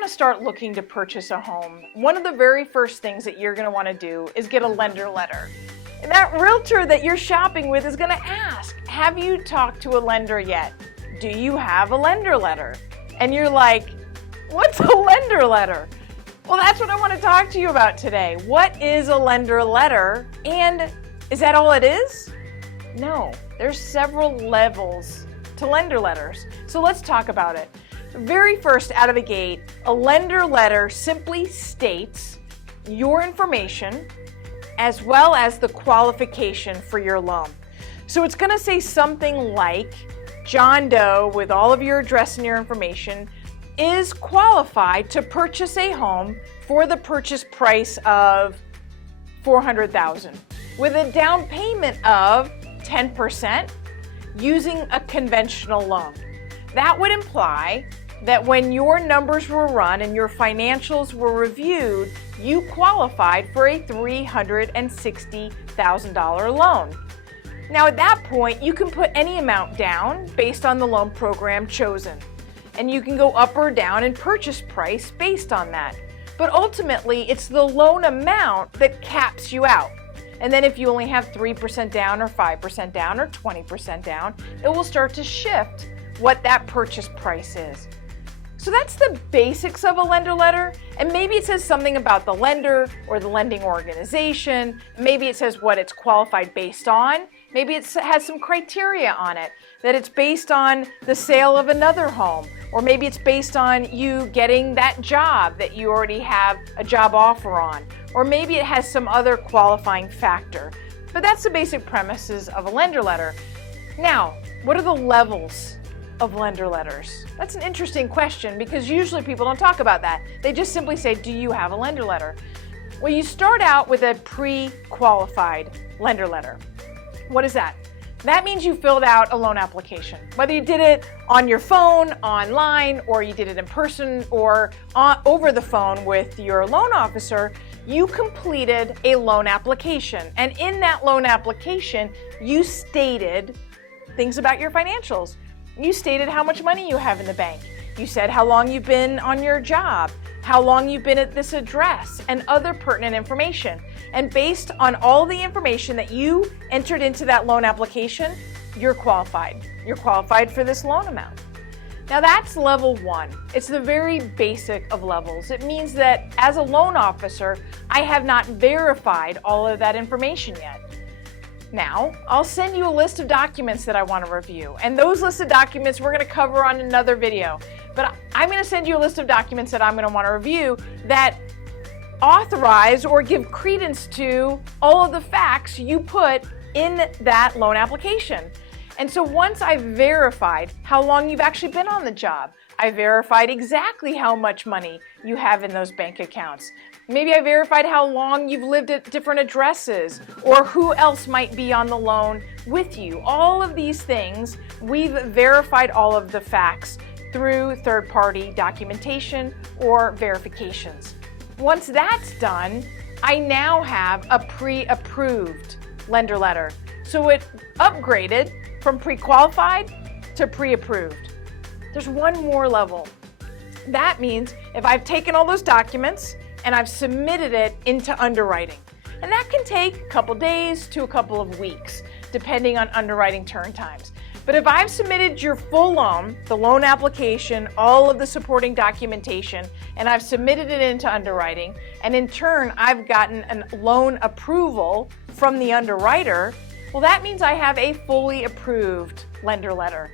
want to start looking to purchase a home, one of the very first things that you're going to want to do is get a lender letter. And that realtor that you're shopping with is going to ask, have you talked to a lender yet? Do you have a lender letter? And you're like, what's a lender letter? Well, that's what I want to talk to you about today. What is a lender letter? And is that all it is? No, there's several levels to lender letters. So let's talk about it. Very first out of the gate, a lender letter simply states your information as well as the qualification for your loan. So it's going to say something like, John Doe, with all of your address and your information, is qualified to purchase a home for the purchase price of $400,000 with a down payment of 10% using a conventional loan. That would imply that when your numbers were run and your financials were reviewed, you qualified for a $360,000 loan. Now at that point, you can put any amount down based on the loan program chosen. And you can go up or down in purchase price based on that. But ultimately, it's the loan amount that caps you out. And then if you only have 3% down or 5% down or 20% down, it will start to shift what that purchase price is. So that's the basics of a lender letter, and maybe it says something about the lender or the lending organization. Maybe it says what it's qualified based on. Maybe it has some criteria on it, that it's based on the sale of another home, or maybe it's based on you getting that job that you already have a job offer on, or maybe it has some other qualifying factor. But that's the basic premises of a lender letter. Now, what are the levels of lender letters? That's an interesting question because usually people don't talk about that. They just simply say, do you have a lender letter? Well, you start out with a pre-qualified lender letter. What is that? That means you filled out a loan application. Whether you did it on your phone, online, or you did it in person or over the phone with your loan officer, you completed a loan application. And in that loan application, you stated things about your financials. You stated how much money you have in the bank. You said how long you've been on your job, how long you've been at this address, and other pertinent information. And based on all the information that you entered into that loan application, you're qualified. You're qualified for this loan amount. Now that's level one. It's the very basic of levels. It means that as a loan officer, I have not verified all of that information yet. Now, I'll send you a list of documents that I want to review, and those list of documents we're going to cover on another video. But I'm going to send you a list of documents that I'm going to want to review that authorize or give credence to all of the facts you put in that loan application. And so once I've verified how long you've actually been on the job, I verified exactly how much money you have in those bank accounts. Maybe I verified how long you've lived at different addresses or who else might be on the loan with you. All of these things, we've verified all of the facts through third-party documentation or verifications. Once that's done, I now have a pre-approved lender letter. So it upgraded from pre-qualified to pre-approved. There's one more level. That means if I've taken all those documents and I've submitted it into underwriting. And that can take a couple days to a couple of weeks, depending on underwriting turn times. But if I've submitted your full loan, the loan application, all of the supporting documentation, and I've submitted it into underwriting, and in turn I've gotten a loan approval from the underwriter, well, that means I have a fully approved lender letter.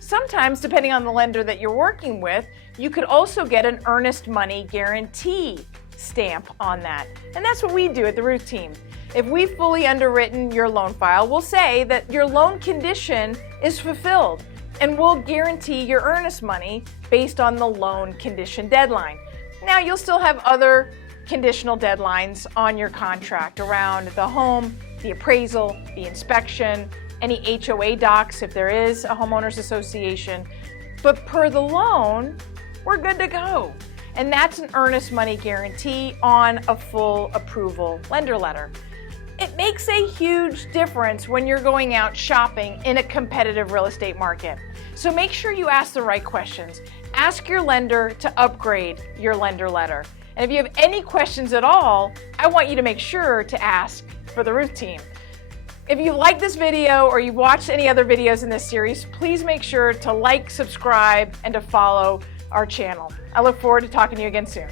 Sometimes, depending on the lender that you're working with, you could also get an earnest money guarantee stamp on that. And that's what we do at the Rueth team. If we've fully underwritten your loan file, we'll say that your loan condition is fulfilled, and we'll guarantee your earnest money based on the loan condition deadline. Now, you'll still have other conditional deadlines on your contract around the home, the appraisal, the inspection, any HOA docs if there is a homeowners association. But per the loan, we're good to go. And that's an earnest money guarantee on a full approval lender letter. It makes a huge difference when you're going out shopping in a competitive real estate market. So make sure you ask the right questions. Ask your lender to upgrade your lender letter. And if you have any questions at all, I want you to make sure to ask for the Rueth team. If you like this video or you've watched any other videos in this series, please make sure to like, subscribe, and to follow our channel. I look forward to talking to you again soon.